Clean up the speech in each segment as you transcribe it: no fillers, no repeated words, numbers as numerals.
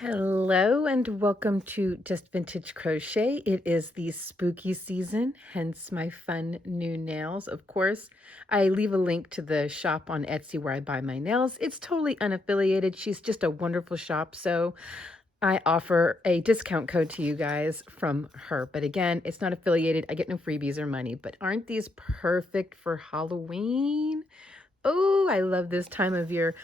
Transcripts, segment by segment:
Hello and welcome to Just Vintage Crochet. It is the spooky season, hence my fun new nails. Of course, I leave a link to the shop on Etsy where I buy my nails. It's totally unaffiliated. She's just a wonderful shop, so I offer a discount code to you guys from her. But again, it's not affiliated. I get no freebies or money, but aren't these perfect for Halloween? Oh, I love this time of year.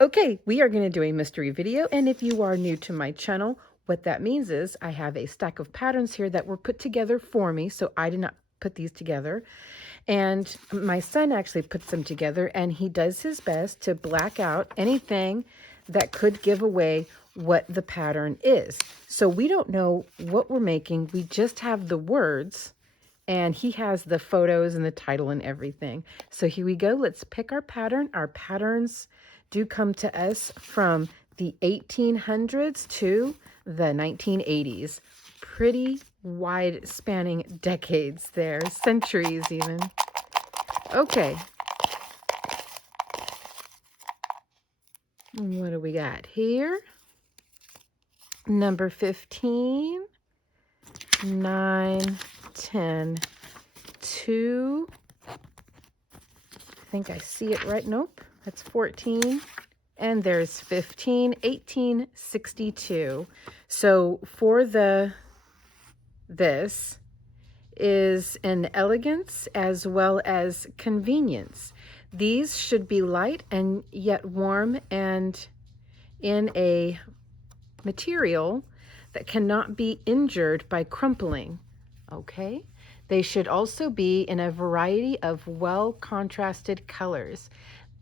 Okay, we are going to do a mystery video, and if you are new to my channel, what that means is I have a stack of patterns here that were put together for me, so I did not put these together. And my son actually puts them together, and he does his best to black out anything that could give away what the pattern is. So we don't know what we're making. We just have the words, and he has the photos and the title and everything. So here we go. Let's pick our pattern. Our patterns do come to us from the 1800s to the 1980s. Pretty wide spanning decades there, centuries even. Okay. What do we got here? Number 15, 9, 10, 2. I think I see it right. Nope, that's 14. And there's 15, 18, 62. So for this is an elegance as well as convenience. These should be light and yet warm and in a material that cannot be injured by crumpling. Okay? They should also be in a variety of well-contrasted colors.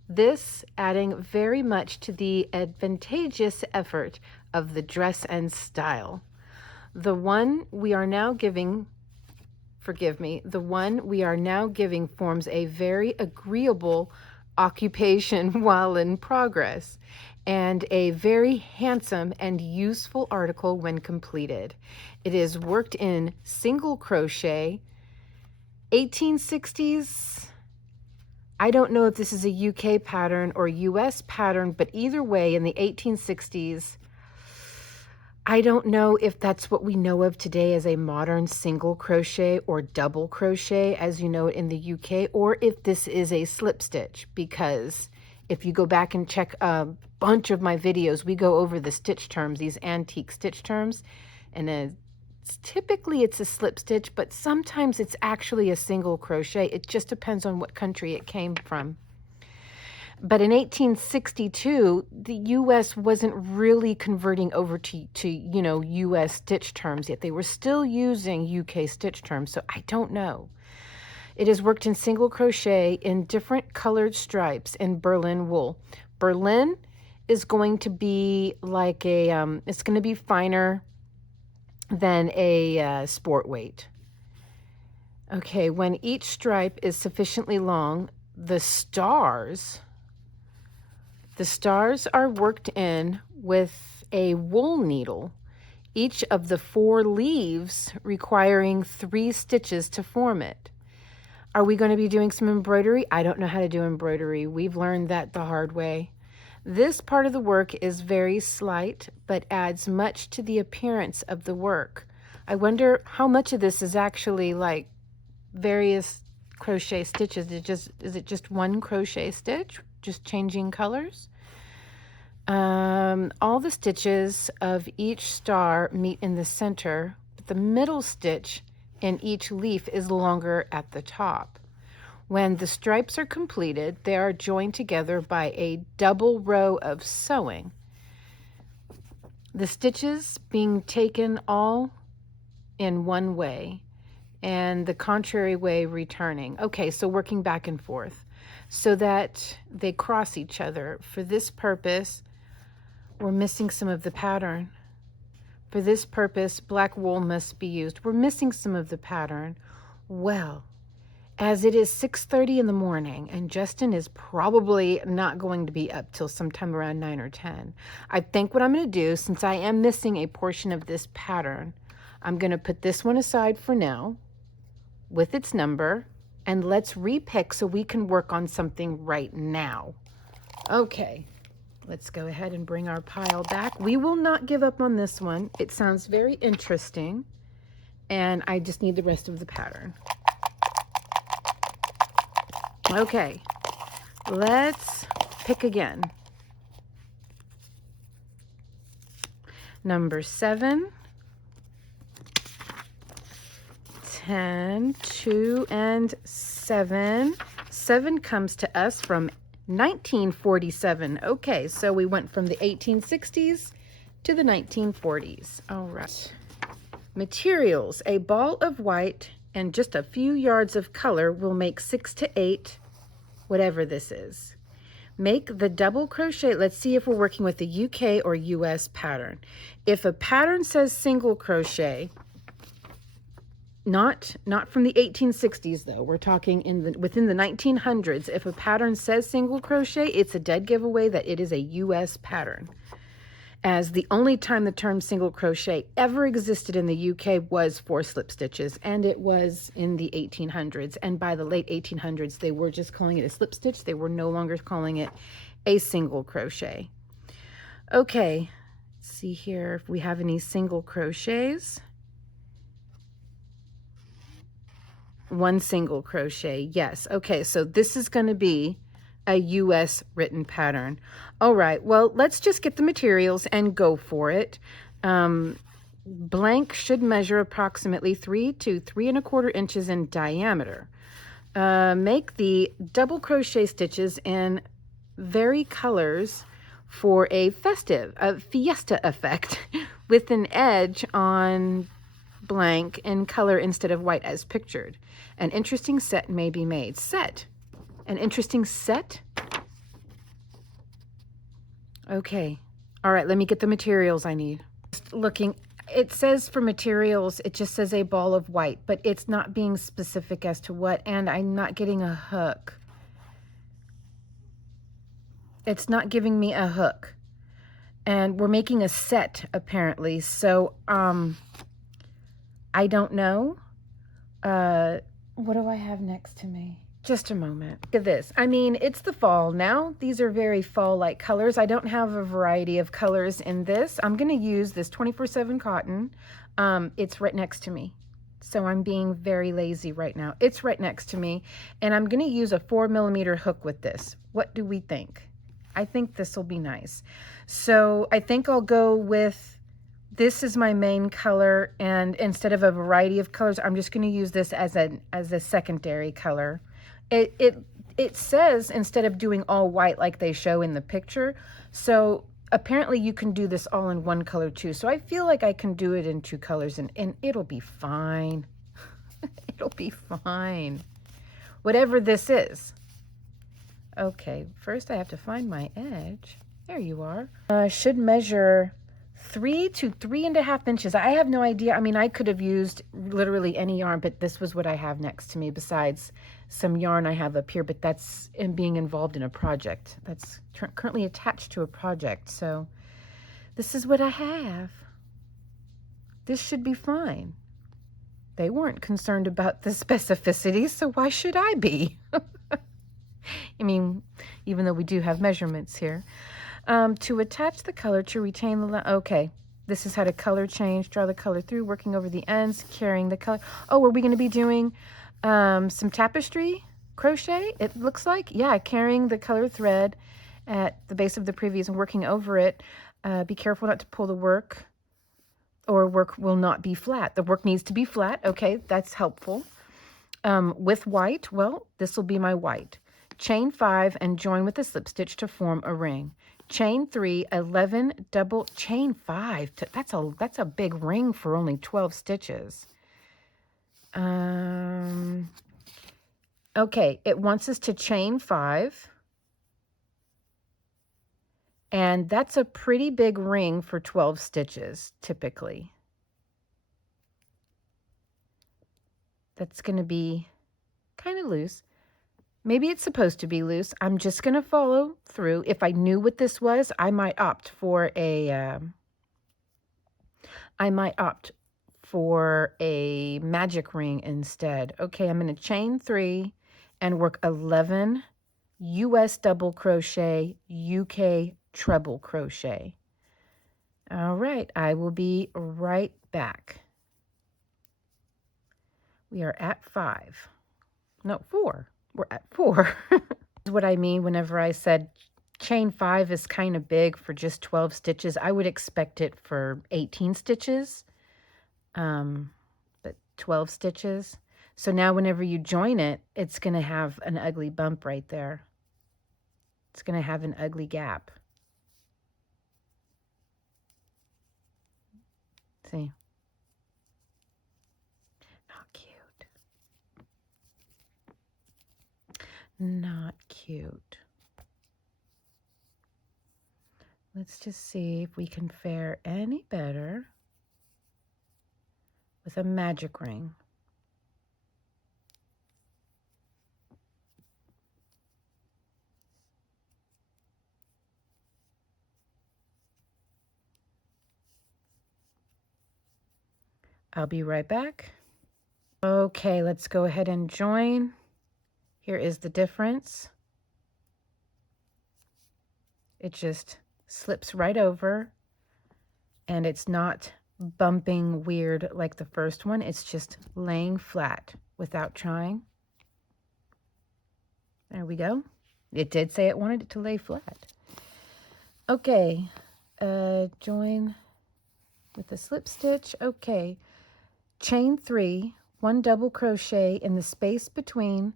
This adding very much to the advantageous effort of the dress and style. The one we are now giving, the one we are now giving forms a very agreeable occupation while in progress, and a very handsome and useful article when completed. It is worked in single crochet, 1860s. I don't know if this is a UK pattern or US pattern, but either way, in the 1860s, I don't know if that's what we know of today as a modern single crochet or double crochet as you know it in the UK, or if this is a slip stitch, because if you go back and check a bunch of my videos, we go over the stitch terms, these antique stitch terms, and typically it's a slip stitch, but sometimes it's actually a single crochet. It just depends on what country it came from. But in 1862, the U.S. wasn't really converting over to U.S. stitch terms yet. They were still using U.K. stitch terms, so I don't know. It is worked in single crochet in different colored stripes in Berlin wool. Berlin is going to be like it's going to be finer than a sport weight. Okay, when each stripe is sufficiently long, the stars are worked in with a wool needle, each of the 4 leaves requiring 3 stitches to form it. Are we going to be doing some embroidery? I don't know how to do embroidery. We've learned that the hard way. This part of the work is very slight, but adds much to the appearance of the work. I wonder how much of this is actually like various crochet stitches. Is it just one crochet stitch, just changing colors? All the stitches of each star meet in the center, but the middle stitch in each leaf is longer at the top. When the stripes are completed, they are joined together by a double row of sewing. The stitches being taken all in one way and the contrary way returning. Okay, so working back and forth so that they cross each other. For this purpose, we're missing some of the pattern. For this purpose, black wool must be used. We're missing some of the pattern. Well, as it is 6:30 in the morning and Justin is probably not going to be up till sometime around 9 or 10, I think what I'm going to do, since I am missing a portion of this pattern, I'm going to put this one aside for now with its number, and let's repick so we can work on something right now. Okay, Let's go ahead and bring our pile back. We will not give up on this one. It sounds very interesting, and I just need the rest of the pattern. Okay, let's pick again. Number 7, 10, 2, and 7. 7 comes to us from 1947. Okay, so we went from the 1860s to the 1940s. All right. Materials: a ball of white and just a few yards of color will make 6 to 8, whatever this is. Make the double crochet. Let's see if we're working with the UK or US pattern. If a pattern says single crochet, not from the 1860s though, we're talking within the 1900s. If a pattern says single crochet, it's a dead giveaway that it is a US pattern, as the only time the term single crochet ever existed in the UK was for slip stitches, and it was in the 1800s. And by the late 1800s, they were just calling it a slip stitch. They were no longer calling it a single crochet. Okay, let's see here if we have any single crochets. One single crochet, yes. Okay, so this is going to be a US written pattern. All right, well, let's just get the materials and go for it. Blank should measure approximately 3 to 3 1/4 inches in diameter. Make the double crochet stitches in vari colors for a fiesta effect with an edge on blank in color instead of white as pictured. An interesting set may be made. An interesting set? Okay. All right, let me get the materials I need. Just looking, it says for materials, it just says a ball of white, but it's not being specific as to what, and I'm not getting a hook. It's not giving me a hook. And we're making a set, apparently, so, I don't know. What do I have next to me? Just a moment. Look at this. I mean, it's the fall now. These are very fall-like colors. I don't have a variety of colors in this. I'm going to use this 24/7 cotton. It's right next to me. So I'm being very lazy right now. It's right next to me. And I'm going to use a 4mm hook with this. What do we think? I think this will be nice. So I think I'll go with, this is my main color, and instead of a variety of colors, I'm just going to use this as a secondary color. It says instead of doing all white like they show in the picture, so apparently you can do this all in one color too. So I feel like I can do it in 2 colors, and it'll be fine. It'll be fine. Whatever this is. Okay, first I have to find my edge. There you are. Should measure 3 to 3.5 inches. I have no idea. I mean, I could have used literally any yarn, but this was what I have next to me besides some yarn I have up here, but that's in being involved in a project. That's currently attached to a project. So this is what I have. This should be fine. They weren't concerned about the specificity, so why should I be? I mean, even though we do have measurements here. To attach the color to retain the, okay, this is how to color change, draw the color through, working over the ends, carrying the color. Oh, are we going to be doing some tapestry crochet, it looks like? Yeah, carrying the color thread at the base of the previous and working over it. Be careful not to pull the work, or work will not be flat. The work needs to be flat. Okay, that's helpful. With white, well, this will be my white. Chain 5 and join with a slip stitch to form a ring. Chain 3, 11 double, chain 5. That's a big ring for only 12 stitches. Okay, it wants us to chain 5. And that's a pretty big ring for 12 stitches, typically. That's going to be kind of loose. Maybe it's supposed to be loose. I'm just going to follow through. If I knew what this was, I might opt for a magic ring instead. Okay, I'm going to chain 3 and work 11 US double crochet, UK treble crochet. All right, I will be right back. We are at 5. No, 4. We're at 4. What I mean whenever I said chain 5 is kind of big for just 12 stitches. I would expect it for 18 stitches, but 12 stitches. So now whenever you join it, it's going to have an ugly bump right there. It's going to have an ugly gap. See? Not cute. Not cute. Let's just see if we can fare any better with a magic ring. I'll be right back. Okay, let's go ahead and join. Here is the difference. It just slips right over, and it's not bumping weird like the first one. It's just laying flat without trying. There we go. It did say it wanted it to lay flat. Okay, join with a slip stitch. Okay, chain 3, 1 double crochet in the space between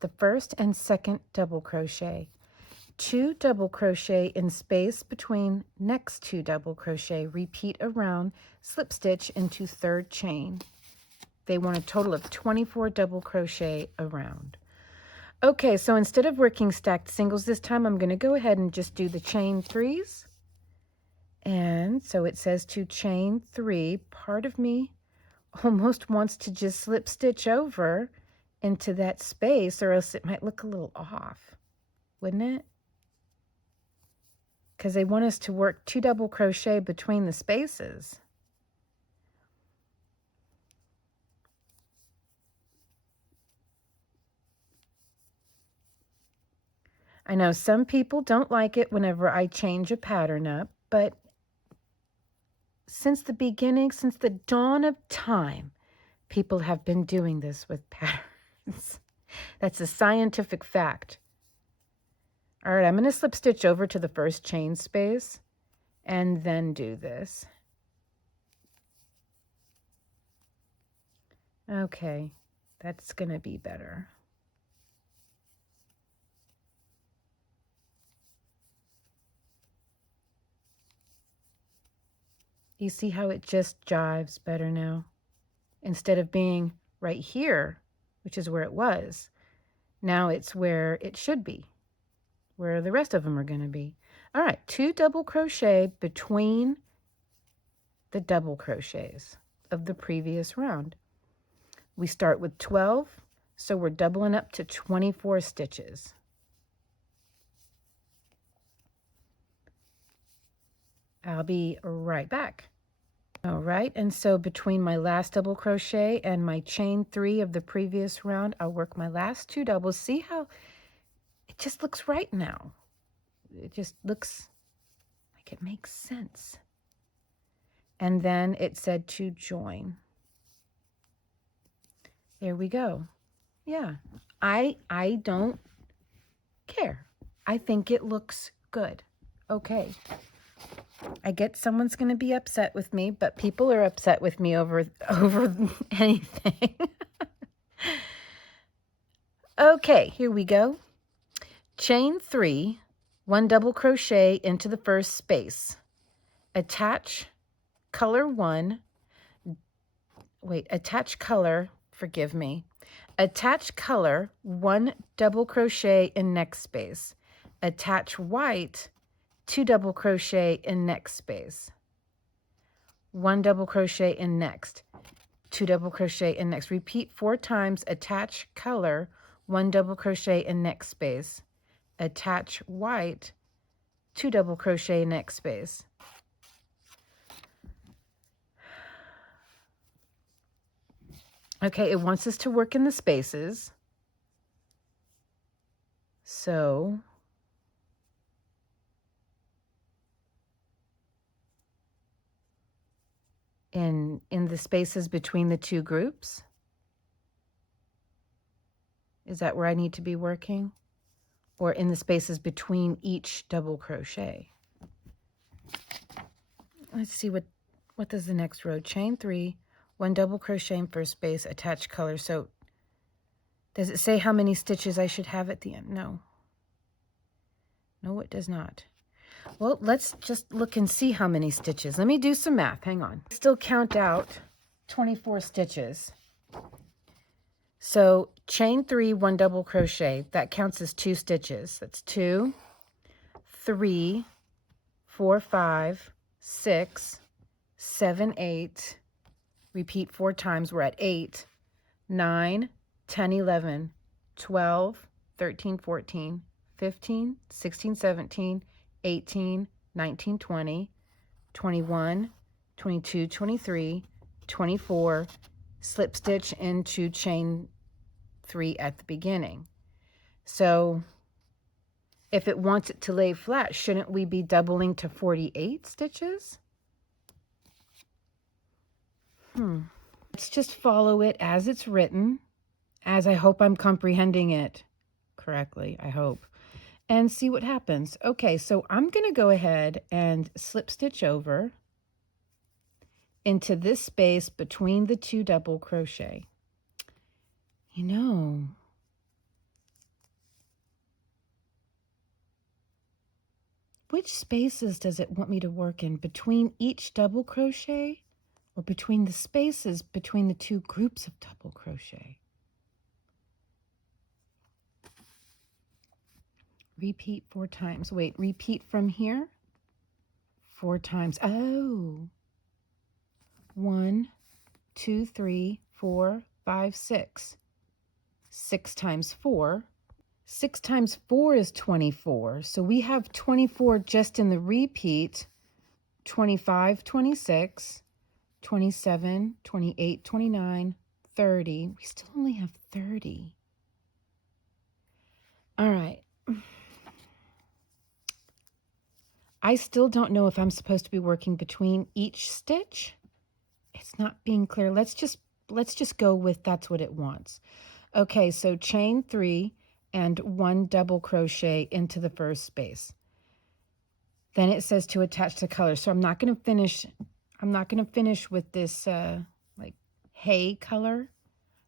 the first and second double crochet. 2 double crochet in space between next 2 double crochet. Repeat around, slip stitch into third chain. They want a total of 24 double crochet around. Okay, so instead of working stacked singles this time, I'm going to go ahead and just do the chain 3s. And so it says to chain 3. Part of me almost wants to just slip stitch over into that space, or else it might look a little off, wouldn't it? Because they want us to work 2 double crochet between the spaces. I know some people don't like it whenever I change a pattern up, but since the beginning, since the dawn of time, people have been doing this with patterns. That's a scientific fact. All right, I'm going to slip stitch over to the first chain space and then do this. Okay, that's going to be better. You see how it just jives better now? Instead of being right here, which is where it was, now it's where it should be, where the rest of them are going to be. All right, 2 double crochet between the double crochets of the previous round. We start with 12, so we're doubling up to 24 stitches. I'll be right back. All right, and so between my last double crochet and my chain 3 of the previous round, I'll work my last 2 doubles. See how it just looks right now? It just looks like it makes sense. And then it said to join. There we go. Yeah, I don't care. I think it looks good. Okay. I get someone's going to be upset with me, but people are upset with me over anything. Okay, here we go. Chain 3, 1 double crochet into the first space. Attach color 1. Wait, attach color, forgive me. Attach color, 1 double crochet in next space. Attach white, 2 double crochet in next space. 1 double crochet in next. 2 double crochet in next. Repeat 4 times. Attach color, 1 double crochet in next space. Attach white, 2 double crochet in next space. Okay, it wants us to work in the spaces. So in the spaces between the two groups. Is that where I need to be working? Or in the spaces between each double crochet? Let's see what does the next row. Chain 3, 1 double crochet in first space, attach color. So does it say how many stitches I should have at the end? No. No, it does not. Well, let's just look and see how many stitches. Let me do some math. Hang on. Still count out 24 stitches. So chain 3, 1 double crochet. That counts as 2 stitches. That's 2, 3, 4, 5, 6, 7, 8. Repeat 4 times. We're at 8, 9, 10, 11, 12, 13, 14, 15, 16, 17, 18, 19, 20, 21, 22, 23, 24, slip stitch into chain 3 at the beginning. So if it wants it to lay flat, shouldn't we be doubling to 48 stitches? Let's just follow it as it's written, as I hope I'm comprehending it correctly, I hope, and see what happens. Okay, so I'm going to go ahead and slip stitch over into this space between the 2 double crochet. You know, which spaces does it want me to work in? Between each double crochet or between the spaces between the 2 groups of double crochet? Repeat 4 times. Wait, repeat from here 4 times. Oh, 1, 2, 3, 4, 5, 6. 6 times 4. 6 times 4 is 24. So we have 24 just in the repeat. 25, 26, 27, 28, 29, 30. We still only have 30. All right. I still don't know if I'm supposed to be working between each stitch. It's not being clear. Let's just go with that's what it wants. Okay, so chain 3 and 1 double crochet into the first space. Then it says to attach the color. So I'm not going to finish with this like hay color.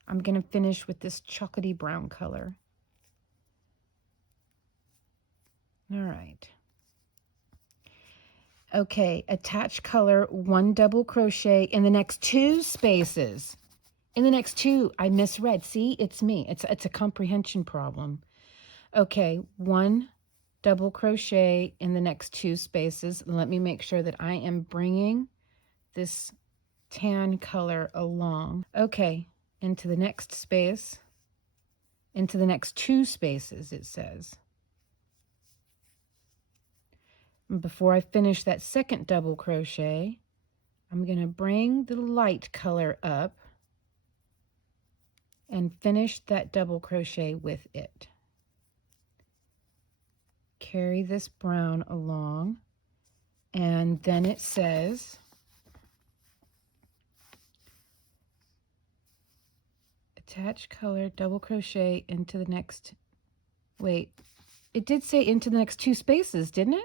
I'm going to finish with this chocolatey brown color. All right. Okay, attach color, 1 double crochet in the next 2 spaces. In the next 2, I misread. See, it's me. It's a comprehension problem. Okay, 1 double crochet in the next 2 spaces. Let me make sure that I am bringing this tan color along. Okay, into the next space, into the next 2 spaces, it says. Before I finish that second double crochet, I'm going to bring the light color up and finish that double crochet with it. Carry this brown along, and then it says attach color, double crochet into the next, wait, it did say into the next 2 spaces, didn't it?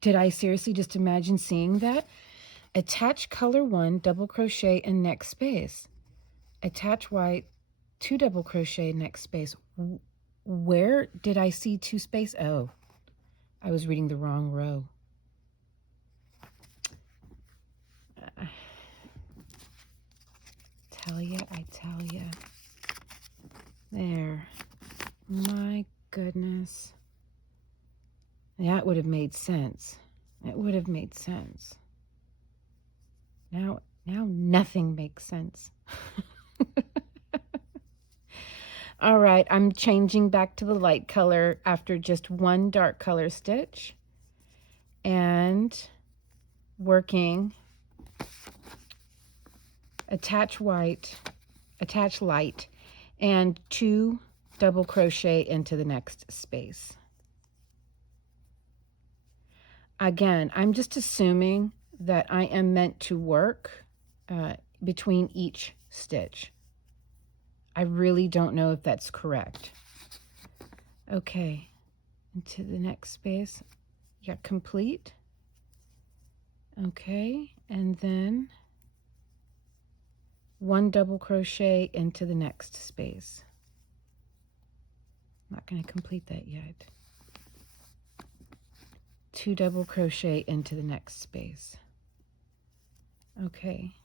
Did I seriously just imagine seeing that? Attach color 1, double crochet in next space. Attach white, 2 double crochet next space. Where did I see 2 spaces? Oh, I was reading the wrong row. I tell ya. There. My goodness. That would have made sense. It would have made sense. Now nothing makes sense. All right, I'm changing back to the light color after just 1 dark color stitch and working attach white, attach light, and 2 double crochet into the next space. Again, I'm just assuming that I am meant to work between each stitch. I really don't know if that's correct. Okay, into the next space. Yeah, complete. Okay, and then 1 double crochet into the next space. I'm not going to complete that yet. 2 double crochet into the next space. Okay.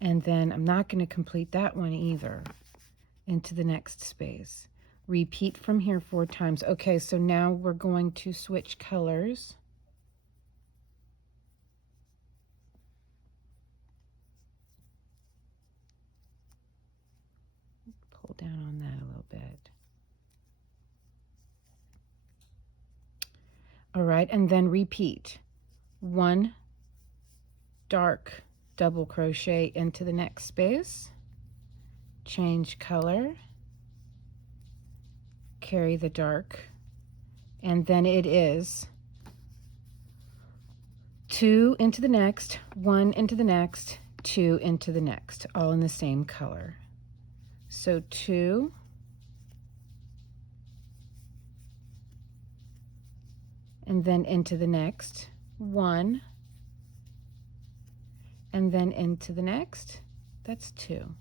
And then I'm not going to complete that one either, into the next space. Repeat from here 4 times. Okay, so now we're going to switch colors. Pull down on that a little bit. All right, and then repeat. 1 dark double crochet into the next space. Change color. Carry the dark. And then it is 2 into the next, 1 into the next, 2 into the next, all in the same color. So 2, and then into the next, 1, and then into the next, that's 2.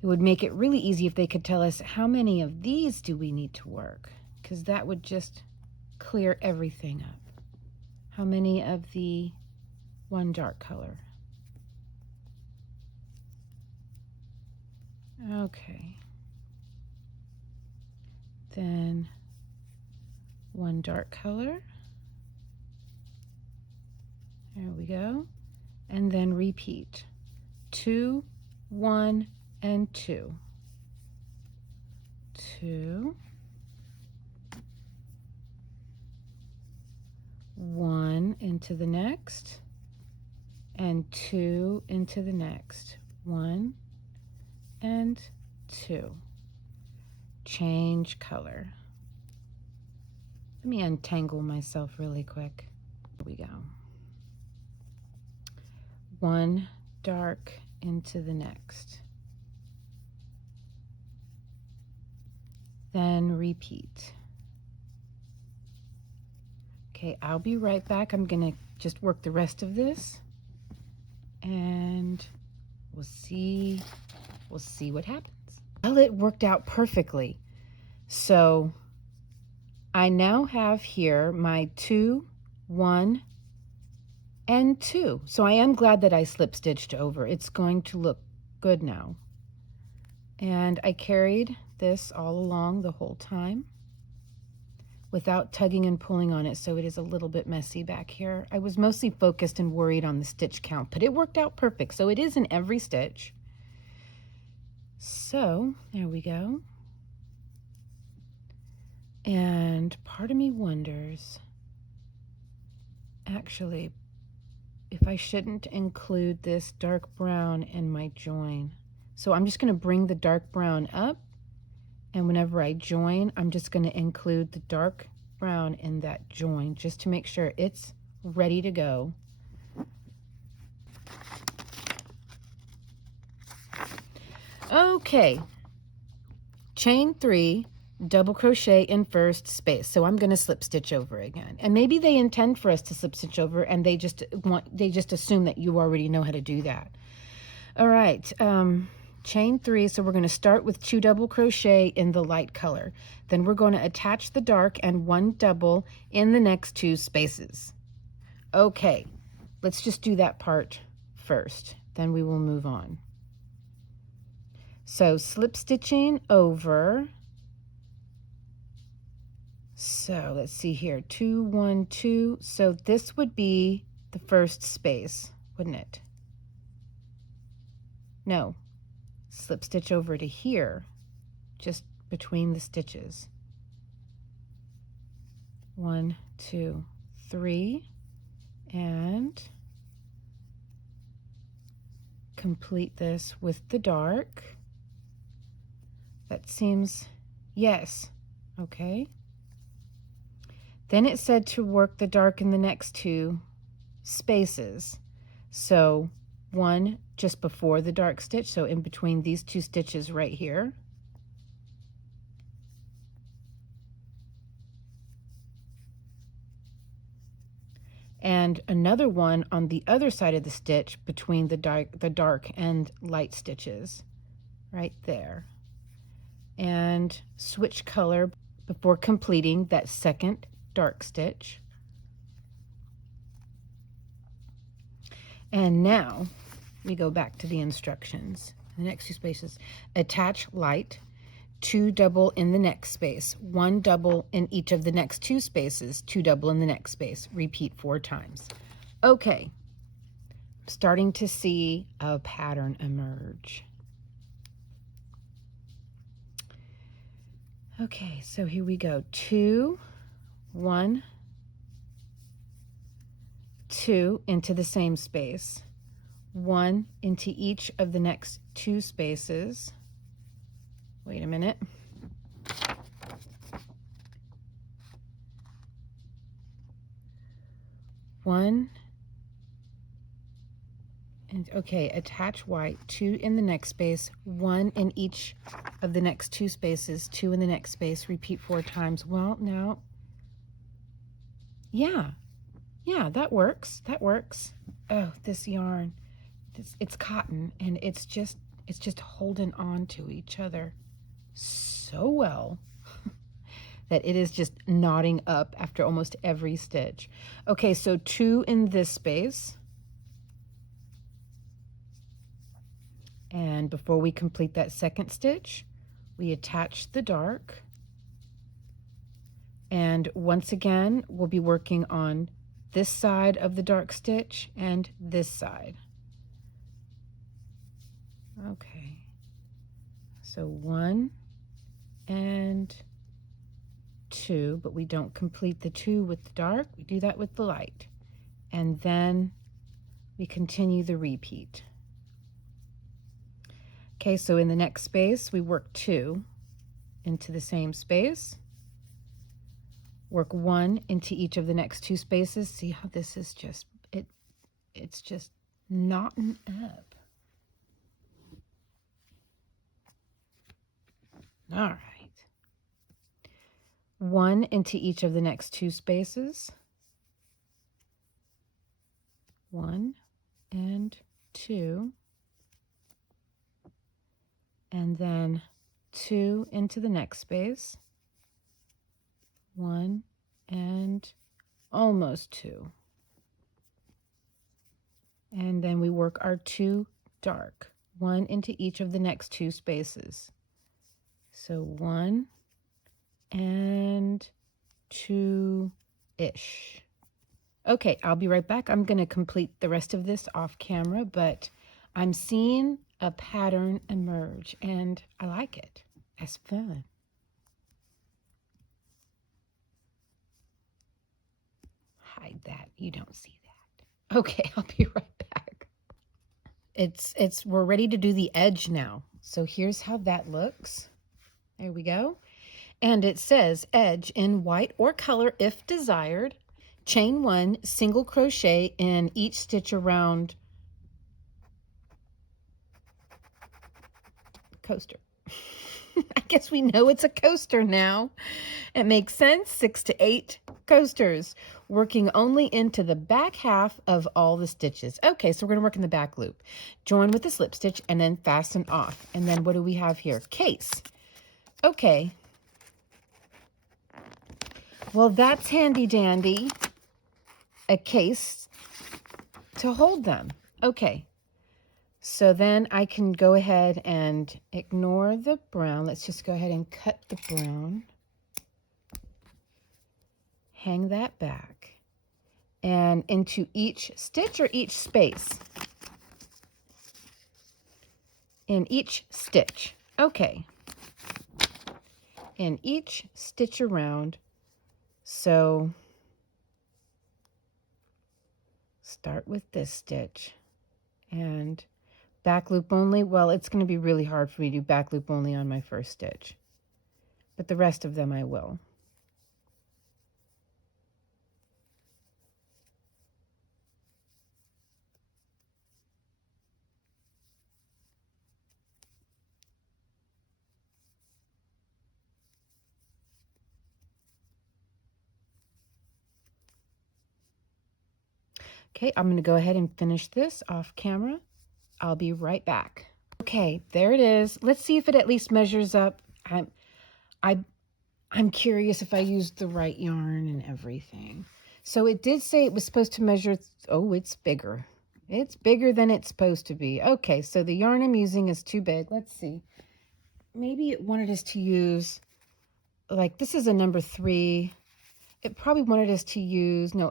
It would make it really easy if they could tell us how many of these do we need to work, because that would just clear everything up. How many of the 1 dark color? Okay. Then 1 dark color. There we go. And then repeat. 2, 1, and 2. 2, 1 into the next, and 2 into the next. 1 and 2. Change color. Let me untangle myself really quick. Here we go. 1 dark into the next. Then repeat. Okay, I'll be right back. I'm gonna just work the rest of this and we'll see what happens. Well, it worked out perfectly. So I now have here my 2, 1, and 2. So I am glad that I slip stitched over. It's going to look good now. And I carried this all along the whole time without tugging and pulling on it, so it is a little bit messy back here. I was mostly focused and worried on the stitch count, but it worked out perfect. So it is in every stitch. So there we go. And part of me wonders, actually, if I shouldn't include this dark brown in my join. So I'm just going to bring the dark brown up, and whenever I join, I'm just going to include the dark brown in that join just to make sure it's ready to go. Okay, chain 3, double crochet in first space. So I'm going to slip stitch over again. And maybe they intend for us to slip stitch over and they just assume that you already know how to do that. All right, chain 3, so we're going to start with 2 double crochet in the light color. Then we're going to attach the dark and 1 double in the next 2 spaces. Okay, let's just do that part first, then we will move on. So slip stitching over. So let's see here, 2, 1, 2. So this would be the first space, wouldn't it? No, slip stitch over to here, just between the stitches. 1, 2, 3, and complete this with the dark. That seems, yes. Okay. Then it said to work the dark in the next two spaces. So one just before the dark stitch, so in between these two stitches right here. And another one on the other side of the stitch between the dark and light stitches right there. And switch color before completing that second dark stitch. And now we go back to the instructions. The next two spaces, attach light, 2 double in the next space, 1 double in each of the next 2 spaces, 2 double in the next space, repeat 4 times. Okay, starting to see a pattern emerge. Okay, so here we go. 2, 1, 2 into the same space, 1 into each of the next 2 spaces. Wait a minute. One, and okay, attach white, 2 in the next space, 1 in each of the next 2 spaces, 2 in the next space, repeat 4 times. Well, now, yeah, that works. That works. Oh, this yarn, it's cotton, and it's just holding on to each other so well that it is just knotting up after almost every stitch. Okay, so 2 in this space. And before we complete that second stitch, we attach the dark. And once again, we'll be working on this side of the dark stitch and this side. Okay, so 1 and 2, but we don't complete the 2 with the dark. We do that with the light. And then we continue the repeat. Okay, so in the next space, we work 2 into the same space. Work 1 into each of the next 2 spaces. See how this is just, it's just knotting up. All right. 1 into each of the next 2 spaces. 1 and 2. And then 2 into the next space. 1 and almost 2. And then we work our 2 dark, 1 into each of the next 2 spaces. So 1 and 2-ish. Okay, I'll be right back. I'm going to complete the rest of this off camera, but I'm seeing a pattern emerge, and I like it. It's fun. Hide that. You don't see that. Okay, I'll be right back. We're ready to do the edge now. So here's how that looks. There we go. And it says edge in white or color if desired. Chain 1, single crochet in each stitch around coaster. I guess we know it's a coaster now. It makes sense. 6 to 8 coasters, working only into the back half of all the stitches. Okay, so we're going to work in the back loop. Join with the slip stitch and then fasten off. And then what do we have here? Case. Okay. Well, that's handy dandy. A case to hold them. Okay. So then I can go ahead and ignore the brown. Let's just go ahead and cut the brown. Hang that back. And into each stitch or each space? In each stitch. Okay. In each stitch around. So start with this stitch and Back loop only? Well, it's going to be really hard for me to do back loop only on my first stitch, but the rest of them I will. Okay, I'm going to go ahead and finish this off camera. I'll be right back. Okay, there it is. Let's see if it at least measures up. I'm curious if I used the right yarn and everything. So it did say it was supposed to measure. Oh, it's bigger. It's bigger than it's supposed to be. Okay, so the yarn I'm using is too big. Let's see. Maybe it wanted us to use, like, this is a number 3. It probably wanted us to use, no,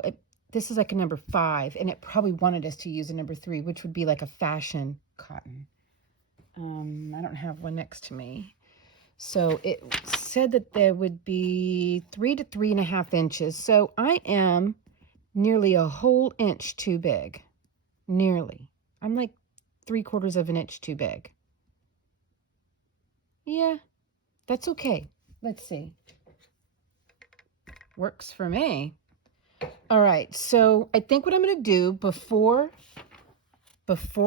this is like a number 5, and it probably wanted us to use a number 3, which would be like a fashion cotton. I don't have one next to me. So it said that there would be 3 to 3.5 inches. So I am nearly a whole inch too big. Nearly. I'm like 3/4 of an inch too big. Yeah, that's okay. Let's see. Works for me. All right, so I think what I'm going to do before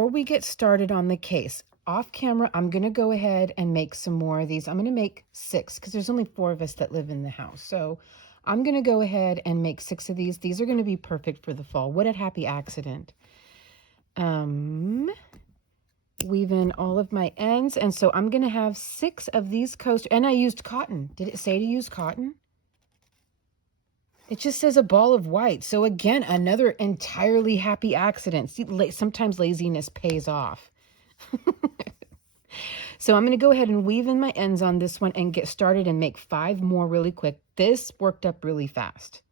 we get started on the case, off camera, I'm going to go ahead and make some more of these. I'm going to make 6 because there's only 4 of us that live in the house. So I'm going to go ahead and make 6 of these. These are going to be perfect for the fall. What a happy accident. Weave in all of my ends. And so I'm going to have 6 of these coasters. And I used cotton. Did it say to use cotton? It just says a ball of white. So again, another entirely happy accident. See, sometimes laziness pays off. So I'm going to go ahead and weave in my ends on this one and get started and make 5 more really quick. This worked up really fast.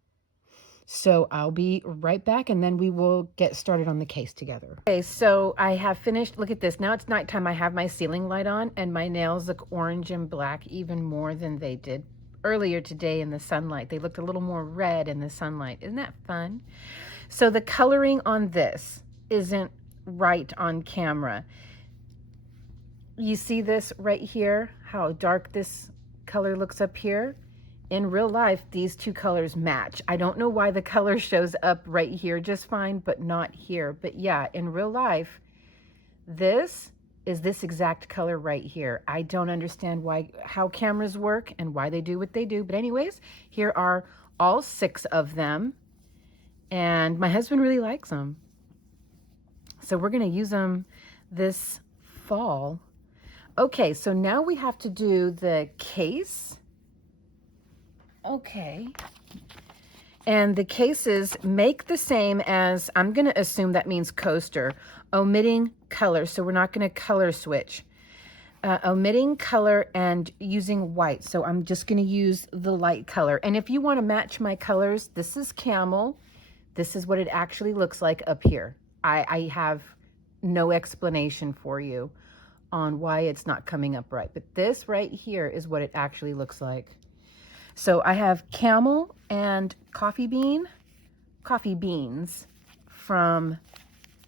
So I'll be right back and then we will get started on the case together. Okay, so I have finished. Look at this. Now it's nighttime. I have my ceiling light on and my nails look orange and black even more than they did earlier today in the sunlight. They looked a little more red in the sunlight. Isn't that fun? So the coloring on this isn't right on camera. You see this right here, how dark this color looks up here? In real life, these 2 colors match. I don't know why the color shows up right here just fine, but not here. But yeah, in real life, this is this exact color right here. I don't understand how cameras work and why they do what they do. But anyways, here are all 6 of them. And my husband really likes them. So we're going to use them this fall. Okay, so now we have to do the case. Okay. And the cases make the same as, I'm going to assume that means coaster, omitting color. So we're not going to color switch. Omitting color and using white. So I'm just going to use the light color. And if you want to match my colors, this is camel. This is what it actually looks like up here. I have no explanation for you on why it's not coming up right. But this right here is what it actually looks like. So I have camel and coffee beans from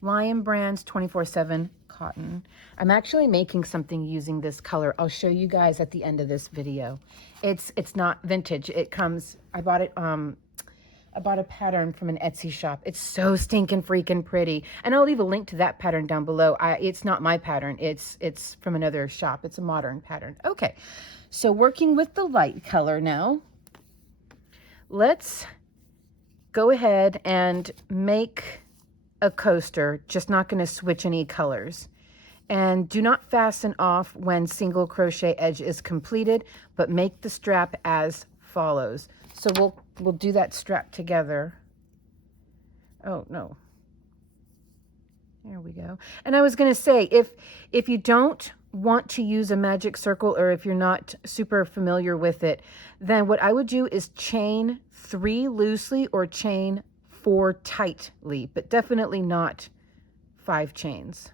Lion Brands 24/7 cotton. I'm actually making something using this color. I'll show you guys at the end of this video. It's not vintage. It comes, I bought a pattern from an Etsy shop. It's so stinking freaking pretty. And I'll leave a link to that pattern down below. It's not my pattern. It's from another shop. It's a modern pattern. Okay. So working with the light color now, let's go ahead and make a coaster. Just not going to switch any colors. And do not fasten off when single crochet edge is completed, but make the strap as follows. So we'll do that strap together. Oh, no. There we go. And I was going to say, if you don't want to use a magic circle, or if you're not super familiar with it, then what I would do is chain 3 loosely or chain 4 tightly, but definitely not 5 chains.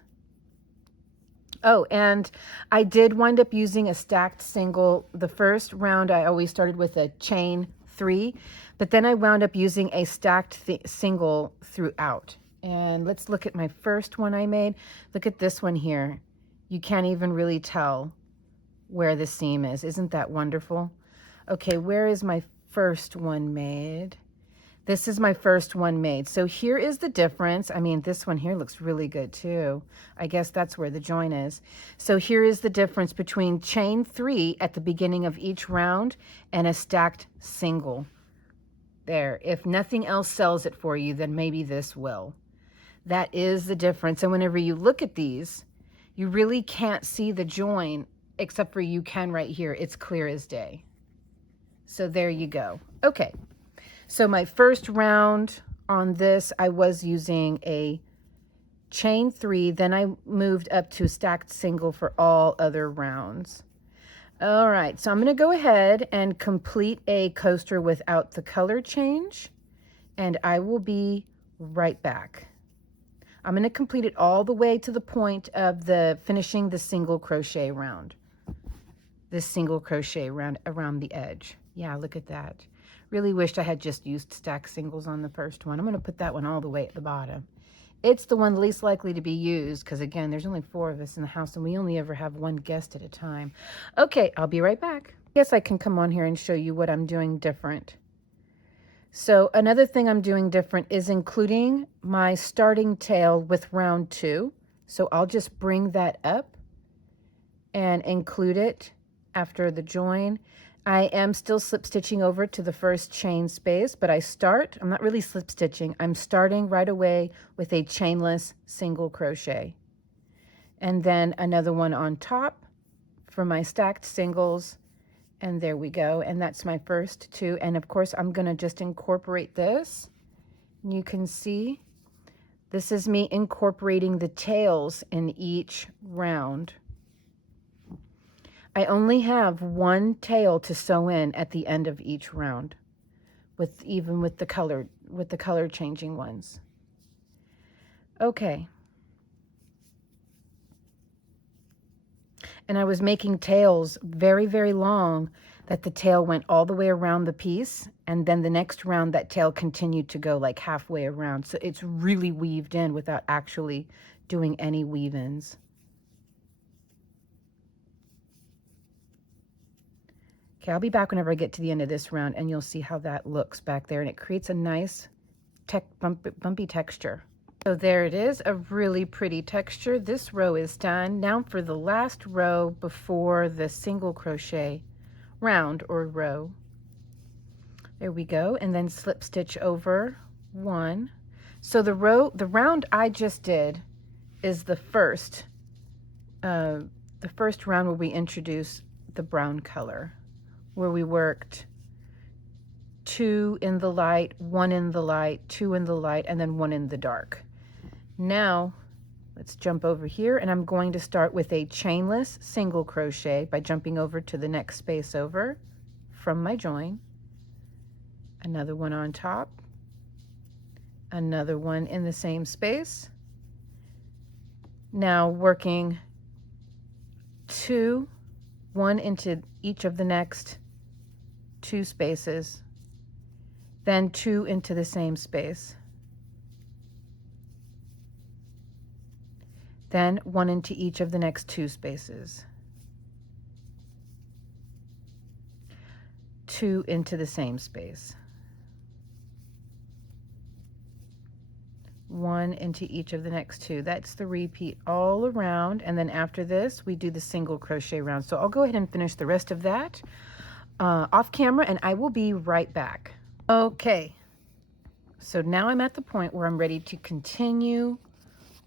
Oh, and I did wind up using a stacked single. The first round I always started with a chain 3, but then I wound up using a stacked single throughout. And let's look at my first one I made. Look at this one here. You can't even really tell where the seam is. Isn't that wonderful? Okay, where is my first one made? This is my first one made. So here is the difference. I mean, this one here looks really good too. I guess that's where the join is. So here is the difference between chain 3 at the beginning of each round and a stacked single. There, if nothing else sells it for you, then maybe this will. That is the difference. And whenever you look at these, you really can't see the join, except for you can right here. It's clear as day. So there you go. Okay. So my first round on this, I was using a chain 3. Then I moved up to stacked single for all other rounds. All right, so I'm going to go ahead and complete a coaster without the color change, and I will be right back. I'm going to complete it all the way to the point of finishing the single crochet round. This single crochet round around the edge. Yeah, look at that. Really wished I had just used stack singles on the first one. I'm going to put that one all the way at the bottom. It's the one least likely to be used because, again, there's only 4 of us in the house and we only ever have one guest at a time. Okay, I'll be right back. Yes, I can come on here and show you what I'm doing different. So another thing I'm doing different is including my starting tail with round 2. So I'll just bring that up and include it after the join. I am still slip stitching over to the first chain space, but I'm not really slip stitching. I'm starting right away with a chainless single crochet. And then another one on top for my stacked singles. And there we go. And that's my first 2. And of course, I'm going to just incorporate this. You can see this is me incorporating the tails in each round. I only have 1 tail to sew in at the end of each round, even with the color changing ones. Okay. And I was making tails very, very long, that the tail went all the way around the piece, and then the next round that tail continued to go like halfway around. So it's really weaved in without actually doing any weave-ins. Okay, I'll be back whenever I get to the end of this round, and you'll see how that looks back there, and it creates a nice bumpy texture. So there it is, a really pretty texture. This row is done. Now for the last row before the single crochet round or row. There we go, and then slip stitch over 1. So the round I just did is the first round where we introduce the brown color, where we worked 2 in the light, 1 in the light, 2 in the light, and then 1 in the dark. Now let's jump over here, and I'm going to start with a chainless single crochet by jumping over to the next space over from my join, another one on top, another one in the same space. Now working 2, 1 into each of the next 2 spaces, then 2 into the same space, then 1 into each of the next 2 spaces, 2 into the same space, 1 into each of the next 2. That's the repeat all around, and then after this we do the single crochet round. So I'll go ahead and finish the rest of that off camera, and I will be right back. Okay, so now I'm at the point where I'm ready to continue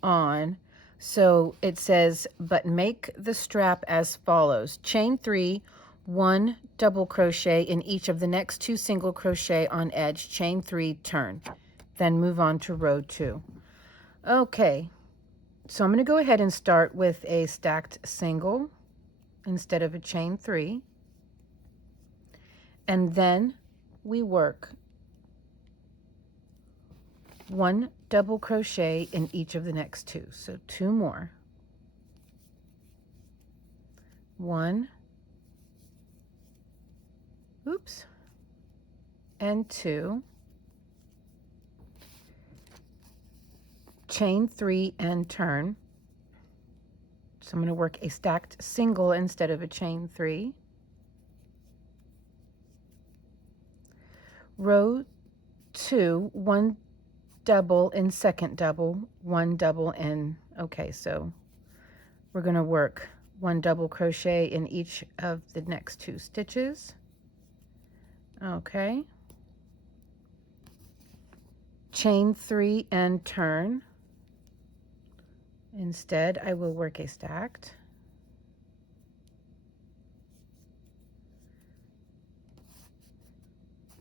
on. So it says, but make the strap as follows: chain 3, 1 double crochet in each of the next 2 single crochet on edge, chain 3, turn, then move on to row 2. Okay, so I'm going to go ahead and start with a stacked single instead of a chain 3, and then we work 1 double crochet in each of the next 2. So 2 more. 1, oops, and 2, chain 3 and turn. So I'm going to work a stacked single instead of a chain 3. Row 2, 1 double in second double, 1 double in, okay, so we're going to work 1 double crochet in each of the next 2 stitches. Okay. Chain 3 and turn. Instead, I will work a stacked.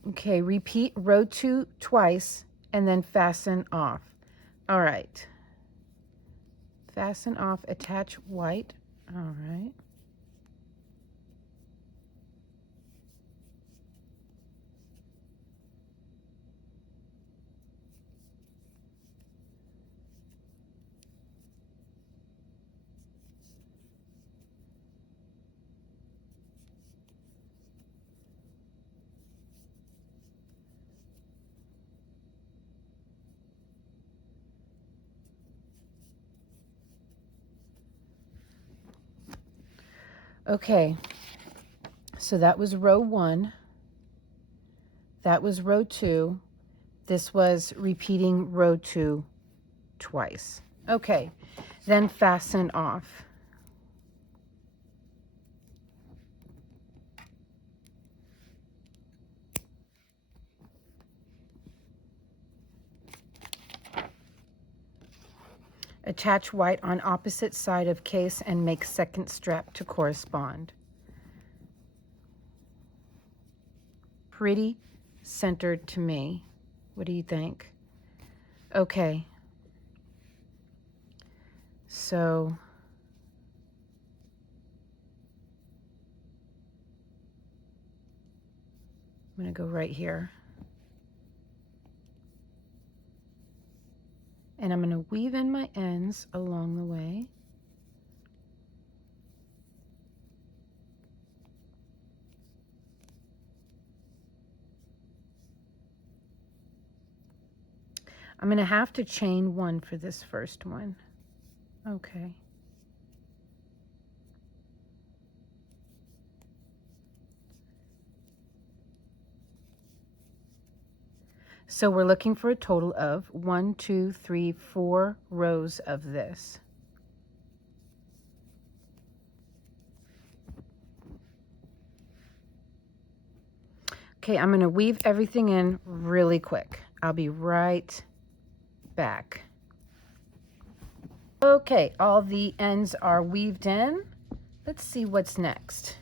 Okay, repeat row 2 twice and then fasten off. All right. Fasten off, attach white. All right. Okay, so that was row 1. That was row 2. This was repeating row 2 twice. Okay, then fasten off. Attach white on opposite side of case and make second strap to correspond. Pretty centered to me. What do you think? Okay. So I'm going to go right here. And I'm going to weave in my ends along the way. I'm going to have to chain 1 for this first one. Okay. So we're looking for a total of 1, 2, 3, 4 rows of this. Okay, I'm going to weave everything in really quick. I'll be right back. Okay, all the ends are weaved in. Let's see what's next.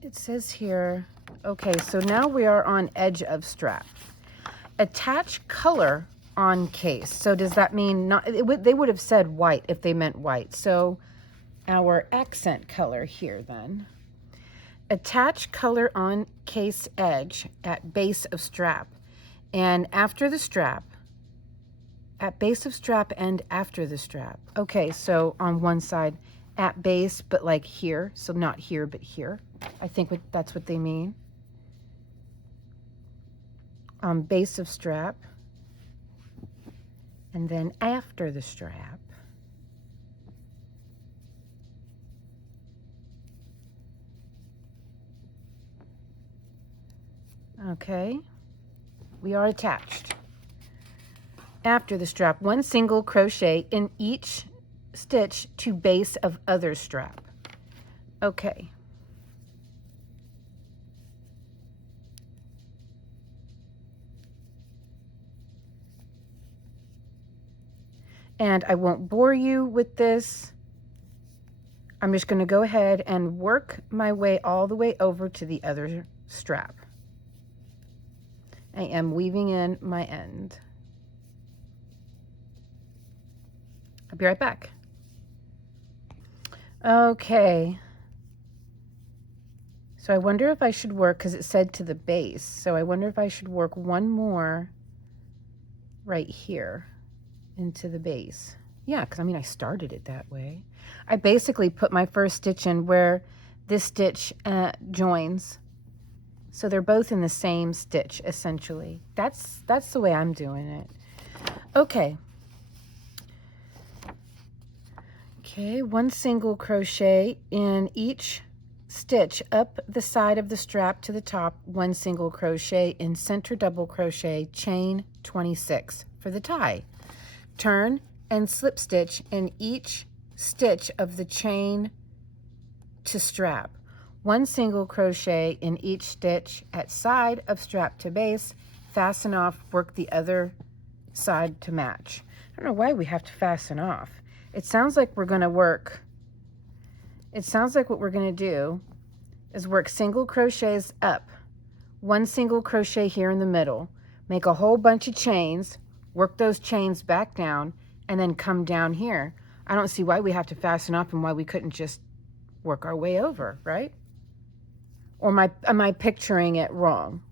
It says here, okay, so now we are on edge of strap. Attach color on case. So does that mean not, they would have said white if they meant white. So our accent color here then. Attach color on case edge at base of strap and after the strap, at base of strap and after the strap. Okay, so on one side at base, but like here, so not here, but here. I think that's what they mean. Base of strap and then after the strap. Okay, we are attached. After the strap, 1 single crochet in each stitch to base of other strap. Okay. And I won't bore you with this. I'm just going to go ahead and work my way all the way over to the other strap. I am weaving in my end. I'll be right back. Okay. So I wonder if I should work, because it said to the base, so I wonder if I should work 1 more right here into the base. Yeah, because I mean I started it that way. I basically put my first stitch in where this stitch joins. So they're both in the same stitch essentially. That's the way I'm doing it. Okay. Okay, 1 single crochet in each stitch up the side of the strap to the top, 1 single crochet in center double crochet, chain 26 for the tie. Turn and slip stitch in each stitch of the chain to strap. 1 single crochet in each stitch at side of strap to base, fasten off, work the other side to match. I don't know why we have to fasten off. It sounds like we're going to work, it sounds like what we're going to do is work single crochets up, 1 single crochet here in the middle, make a whole bunch of chains, work those chains back down, and then come down here. I don't see why we have to fasten off and why we couldn't just work our way over, right? Or am I picturing it wrong?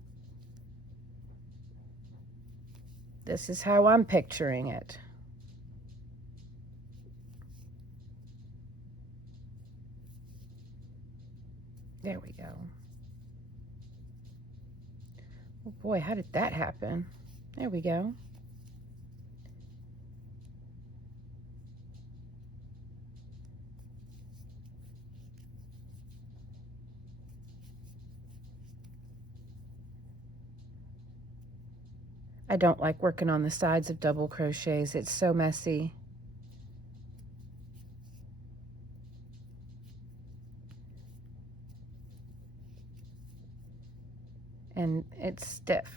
This is how I'm picturing it. There we go. Oh boy, how did that happen? There we go. I don't like working on the sides of double crochets. It's so messy. And it's stiff.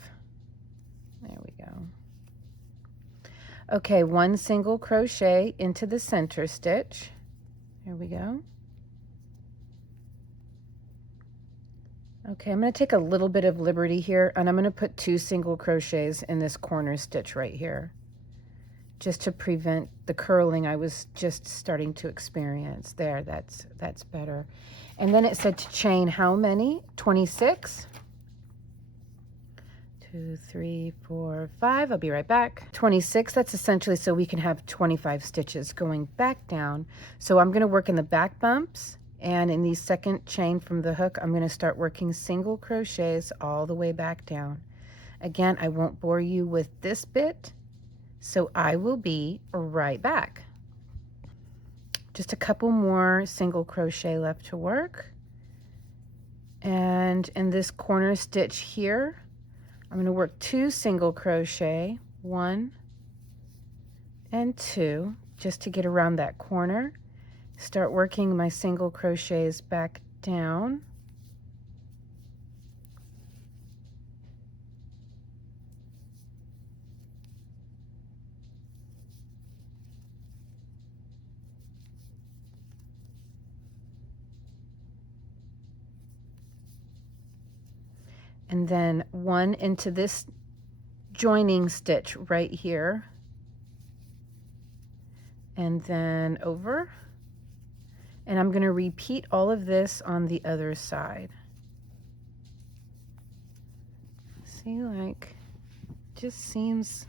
There we go. Okay, 1 single crochet into the center stitch. There we go. Okay, I'm going to take a little bit of liberty here, and I'm going to put 2 single crochets in this corner stitch right here, just to prevent the curling I was just starting to experience. There, that's better. And then it said to chain how many? 26? 2, 3, 4, 5. I'll be right back. 26, that's essentially so we can have 25 stitches going back down. So I'm going to work in the back bumps, and in the second chain from the hook, I'm going to start working single crochets all the way back down. Again, I won't bore you with this bit, so I will be right back. Just a couple more single crochet left to work. And in this corner stitch here, I'm going to work 2 single crochet, 1 and 2, just to get around that corner. Start working my single crochets back down. And then 1 into this joining stitch right here, and then over, and I'm going to repeat all of this on the other side. See, like, just seems,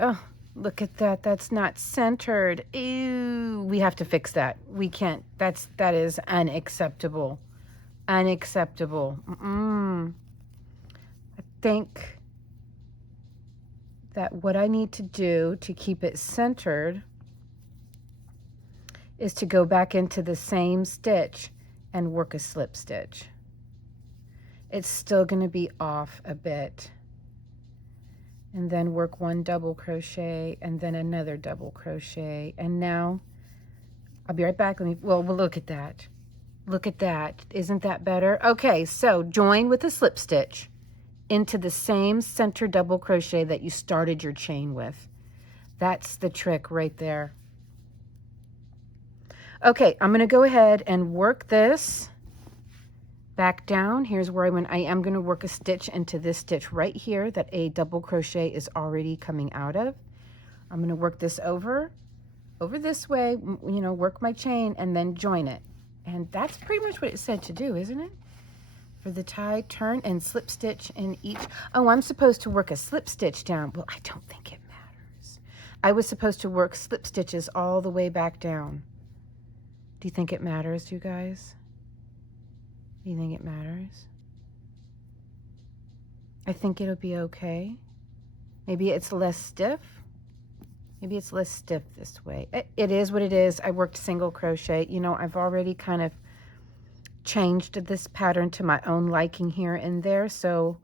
oh, look at that, that's not centered. Ew, we have to fix that. We can't, that is unacceptable. Unacceptable. I think that what I need to do to keep it centered is to go back into the same stitch and work a slip stitch. It's still going to be off a bit. And then work 1 double crochet and then another double crochet. And now I'll be right back. Well, look at that. Look at that. Isn't that better? Okay, so join with a slip stitch into the same center double crochet that you started your chain with. That's the trick right there. Okay, I'm going to go ahead and work this back down. Here's where I am going to work a stitch into this stitch right here that a double crochet is already coming out of. I'm going to work this over this way, you know, work my chain and then join it. And that's pretty much what it said to do, isn't it? For the tie, turn and slip stitch in each. Oh, I'm supposed to work a slip stitch down. Well, I don't think it matters. I was supposed to work slip stitches all the way back down. Do you think it matters, you guys? Do you think it matters? I think it'll be okay. Maybe it's less stiff. Maybe it's less stiff this way. It is what it is. I worked single crochet. You know, I've already kind of changed this pattern to my own liking here and there, so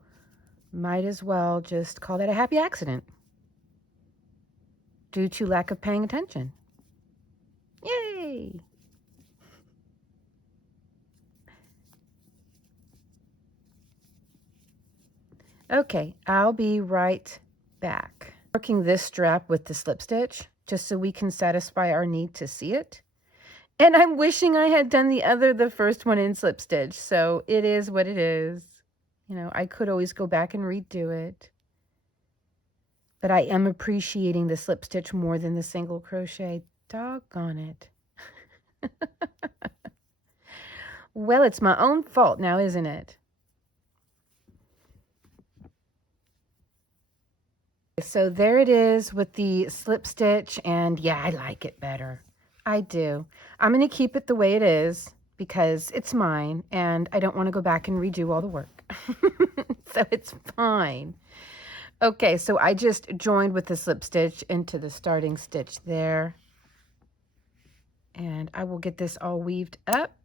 might as well just call that a happy accident due to lack of paying attention. Yay! Okay, I'll be right back. Working this strap with the slip stitch just so we can satisfy our need to see it. And I'm wishing I had done the first one in slip stitch. So it is what it is. You know, I could always go back and redo it. But I am appreciating the slip stitch more than the single crochet. Doggone it. Well, it's my own fault now, isn't it? So there it is with the slip stitch, and yeah, I like it better. I do. I'm going to keep it the way it is because it's mine, and I don't want to go back and redo all the work. So it's fine. Okay, so I just joined with the slip stitch into the starting stitch there. And I will get this all weaved up.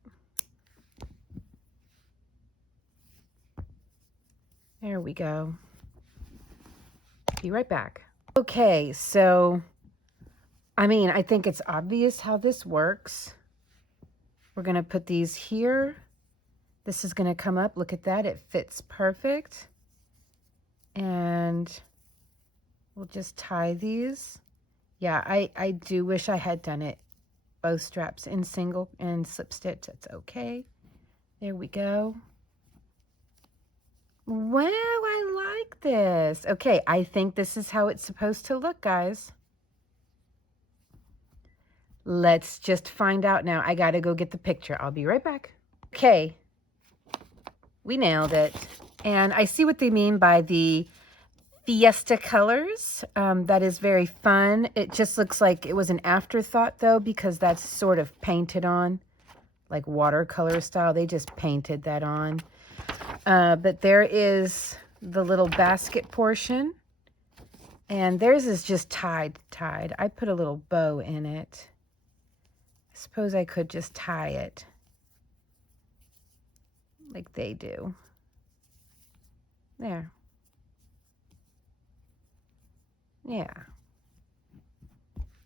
There we go. Be right back. Okay, so, I mean, I think it's obvious how this works. We're going to put these here. This is going to come up. Look at that. It fits perfect. And we'll just tie these. Yeah, I do wish I had done it both straps in single and slip stitch. That's okay. There we go. Wow, I like this. Okay, I think this is how it's supposed to look, guys. Let's just find out now. I gotta go get the picture. I'll be right back. Okay, we nailed it. And I see what they mean by the Fiesta colors. That is very fun. It just looks like it was an afterthought though, because that's sort of painted on, like watercolor style. They just painted that on. But there is the little basket portion, and theirs is just tied. I put a little bow in it. I suppose I could just tie it like they do. There. Yeah.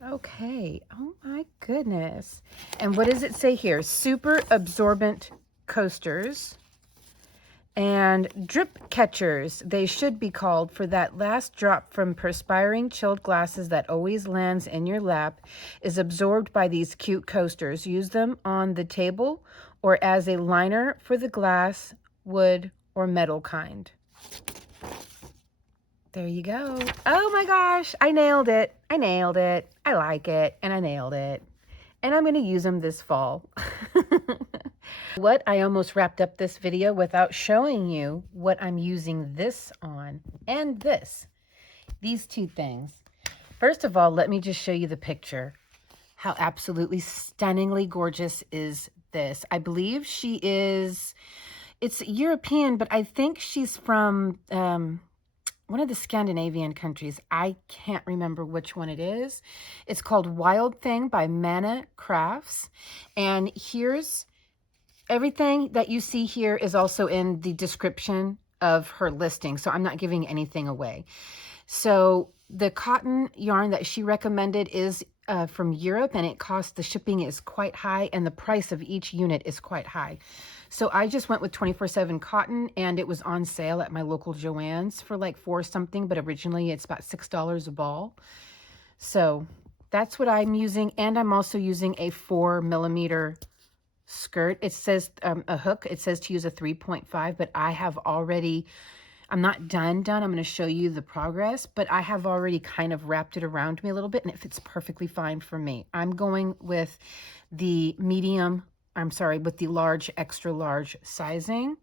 Okay. Oh my goodness. And what does it say here? Super absorbent coasters. And drip catchers, they should be called, for that last drop from perspiring chilled glasses that always lands in your lap is absorbed by these cute coasters. Use them on the table or as a liner for the glass, wood, or metal kind. There you go. Oh my gosh, I nailed it. I nailed it. I like it, and I nailed it. And I'm going to use them this fall. What? I almost wrapped up this video without showing you what I'm using this on, and this. These two things. First of all, let me just show you the picture. How absolutely stunningly gorgeous is this? I believe she is, it's European, but I think she's from one of the Scandinavian countries. I can't remember which one it is. It's called Wild Thing by Mana Crafts. And here's everything that you see here is also in the description of her listing, so I'm not giving anything away. So the cotton yarn that she recommended is from Europe, and it costs, the shipping is quite high, and the price of each unit is quite high. So I just went with 24/7 cotton, and it was on sale at my local Joann's for like $4 something, but originally it's about $6 a ball. So that's what I'm using, and I'm also using a 4mm skirt. It says a hook. It says to use a 3.5, but I have already, I'm not done. I'm going to show you the progress, but I have already kind of wrapped it around me a little bit, and it fits perfectly fine for me. I'm going with the with the large, extra large sizing.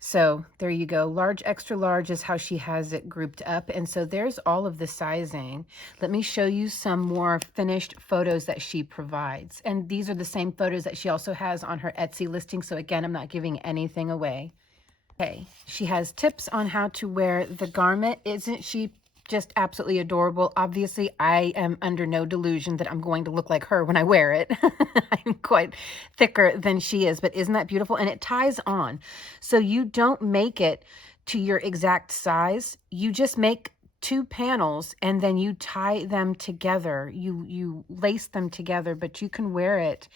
So there you go. Large, extra large is how she has it grouped up. And so there's all of the sizing. Let me show you some more finished photos that she provides. And these are the same photos that she also has on her Etsy listing. So again, I'm not giving anything away. Okay, she has tips on how to wear the garment. Isn't she just absolutely adorable. Obviously, I am under no delusion that I'm going to look like her when I wear it. I'm quite thicker than she is, but isn't that beautiful? And it ties on. So you don't make it to your exact size. You just make 2 panels and then you tie them together. You lace them together, but you can wear it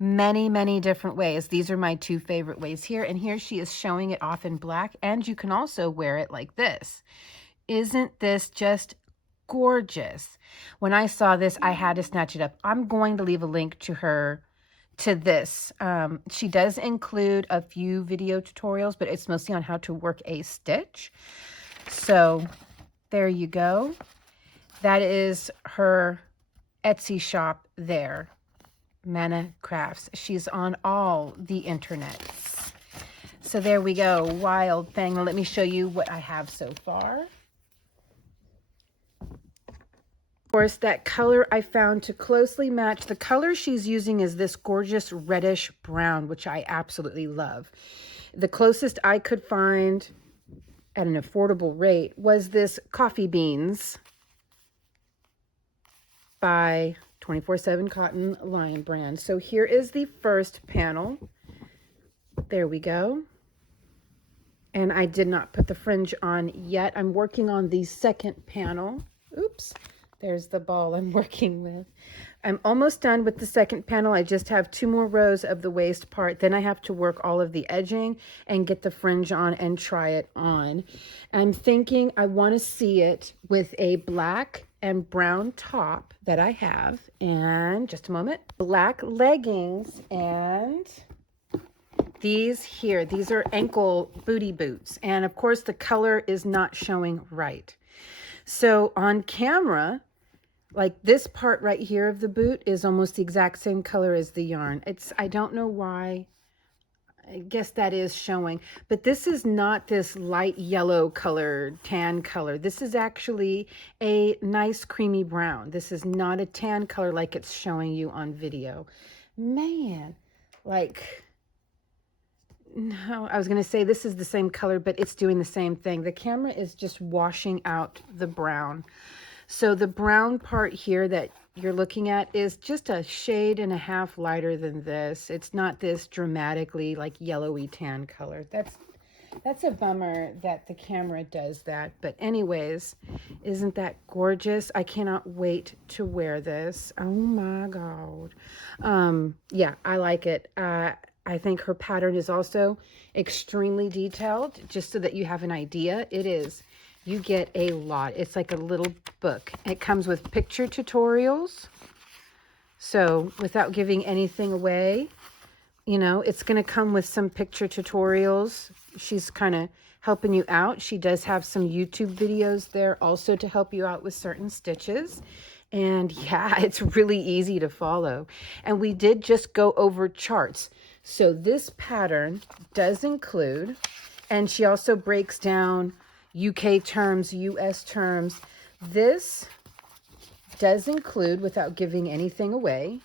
many different ways. These are my 2 favorite ways here. And here she is showing it off in black, and you can also wear it like this. Isn't this just gorgeous? When I saw this, I had to snatch it up. I'm going to leave a link to this. She does include a few video tutorials, but it's mostly on how to work a stitch. So there you go. That is her Etsy shop there, Mana Crafts. She's on all the internets. So there we go. Wild thing. Now let me show you what I have so far. Of course, that color I found to closely match. The color she's using is this gorgeous reddish brown, which I absolutely love. The closest I could find at an affordable rate was this Coffee Beans by 24/7 Cotton Lion brand. So here is the first panel. There we go. And I did not put the fringe on yet. I'm working on the second panel. Oops. There's the ball I'm working with. I'm almost done with the second panel. I just have 2 more rows of the waist part. Then I have to work all of the edging and get the fringe on and try it on. I'm thinking I want to see it with a black and brown top that I have. And just a moment. Black leggings and these here. These are ankle booty boots. And of course the color is not showing right. So on camera, like this part right here of the boot is almost the exact same color as the yarn. I don't know why. I guess that is showing, but this is not this light yellow color, tan color. This is actually a nice creamy brown. This is not a tan color like it's showing you on video. Man, like, no, I was going to say this is the same color, but it's doing the same thing. The camera is just washing out the brown. So the brown part here that you're looking at is just a shade and a half lighter than this. It's not this dramatically like yellowy tan color. That's a bummer that the camera does that. But anyways, isn't that gorgeous? I cannot wait to wear this. Oh my God. Yeah, I like it. I think her pattern is also extremely detailed, just so that you have an idea. It is. You get a lot. It's like a little book. It comes with picture tutorials. So without giving anything away, you know, it's going to come with some picture tutorials. She's kind of helping you out. She does have some YouTube videos there also to help you out with certain stitches. And yeah, it's really easy to follow. And we did just go over charts. So this pattern does include, and she also breaks down UK terms, US terms. This does include, without giving anything away,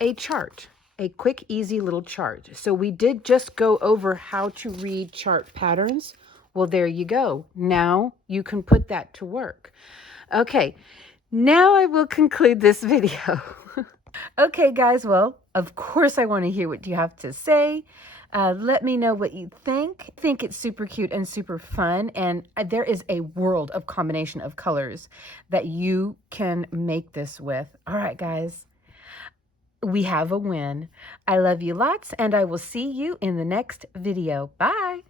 a chart, a quick, easy little chart. So we did just go over how to read chart patterns. Well, there you go. Now you can put that to work. Okay, now I will conclude this video. Okay, guys, well, of course I want to hear what you have to say. Let me know what you think. I think it's super cute and super fun, and there is a world of combination of colors that you can make this with. All right, guys, we have a win. I love you lots, and I will see you in the next video. Bye.